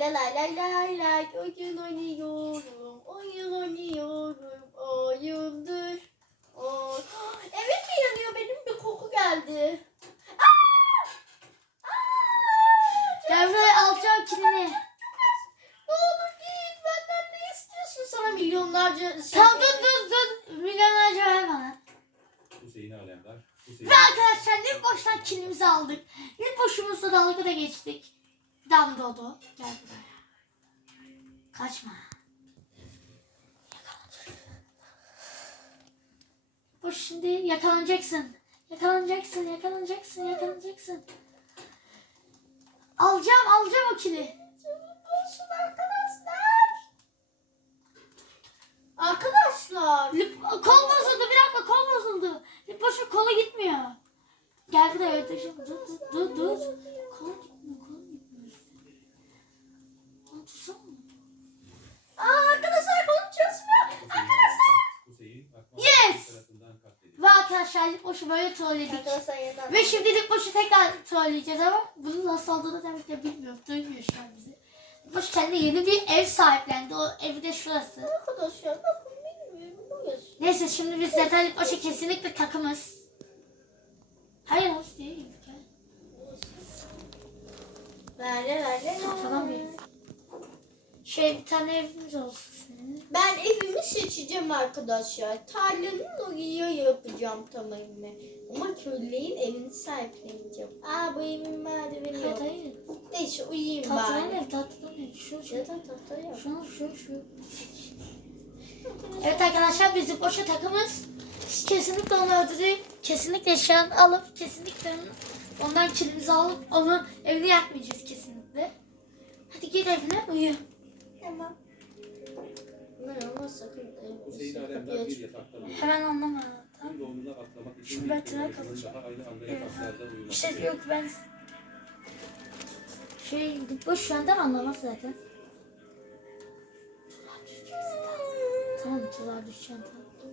lay lay lay lay lay oyun oynuyorum oyun oynuyorum oyundur. Oy. Evim mi yanıyor benim bir koku geldi. Aa! Aa! Gel buraya alacağım kilini. Ne olur git benden ne istiyorsun sana milyonlarca Tamam dur dur dur. Milyonlarca ver bana. Hüseyin Alemdar. Hüseyin Ve arkadaşlar ne boştan kilimizi aldık. Ne boşumuzda dalga da geçtik. Dam Dodo. Gel buraya. Kaçma. Boş şimdi yakalanacaksın. Yakalanacaksın, yakalanacaksın, yakalanacaksın. Alacağım, alacağım o kili. Olsun arkadaşlar. Arkadaşlar. Lip, kol bozuldu, bir dakika kol bozuldu. Lip boşun kola gitmiyor. Gel buraya öteceğim. Dur, dur, dur. Kola gitmiyor, katledildi. Ve arkadaşlar Lip boşu böyle trolledik. Ve şimdi Lip boşu tekrar trolleyeceğiz ama bunun nasıl olduğunu demek de bilmiyorum. Duymuyor şu an bizi. Boş kendi yeni bir ev sahiplendi. O evi de şurası. Arkadaşlar bakın bilmiyorum. Bu yazıyor. Neyse şimdi biz zaten boşu kesinlikle takımız. Hayır hoş değil. Gel. Ver ver ver. Falan bir. Şey bir tane evimiz olsun senin. Ben evimi seçeceğim arkadaşlar. Tarlanın oraya yapacağım tamamen. Ama köleğin evini sahipleneceğim. Aa bu evin merdiveni yok. hayır. Neyse uyuyayım Tatlıdan bari. ev tatlıdan ev. Şu şu. Zaten tahta yok. Şu şu şu. Evet arkadaşlar bizim boşa takımız. Kesinlikle onu öldürüp kesinlikle eşyanı alıp kesinlikle ondan kilimizi alıp onu evini yakmayacağız kesinlikle. Hadi git evine uyu. Tamam. Sakın e, Hüseyin bir yatakta uyuyor. Hemen anlama. Tamam. Gün doğumuna atlamak için bir daha aynı anda yataklarda İşte gerekiyor. yok ben şey boş şu anda anlamaz zaten. Tamam tuzağa düşeceğim tamam.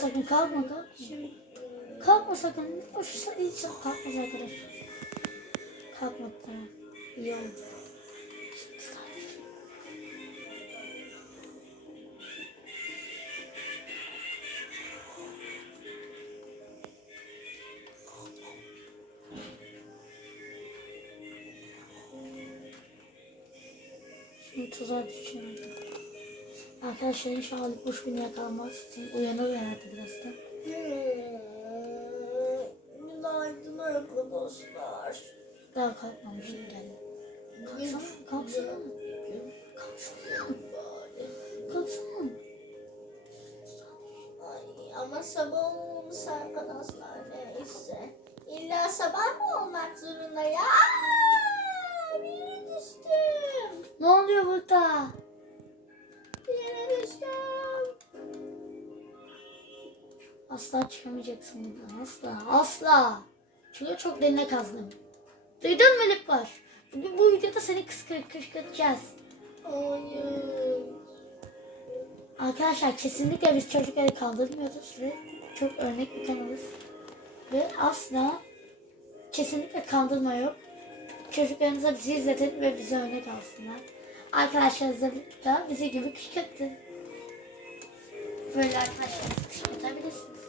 Sakın kalkma kalkma. Şimdi Kalkma sakın. Boşsa hiç kalkmaz arkadaşlar. Kalkma tamam. İyi oldu. Şimdi tuzağa düşeceğim. Arkadaşlar inşallah boş beni yakalamaz. Uyanır herhalde birazdan. Günaydın arkadaşlar. Daha kalkmamışım geldi. Kalksana, kalksana. Kalksana. Kalksana. Ay, ama sabah olmuş arkadaşlar neyse. İlla sabah mı olmak zorunda ya? Yere düştüm. Ne oluyor burada? Düştüm. Asla çıkamayacaksın buradan. Asla. Asla. Çünkü çok derine kazdım. Duydun mu Lipbaş? Bugün bu videoda seni kışkırtacağız. Hayır. Arkadaşlar kesinlikle biz çocukları kaldırmıyoruz ve çok örnek bir kanalız. Ve asla kesinlikle kandırma yok. Çocuklarınıza bizi izletin ve bize örnek alsınlar. Arkadaşlarınıza da bizi gibi kışkırtın. Böyle arkadaşlarınızı kışkırtabilirsiniz.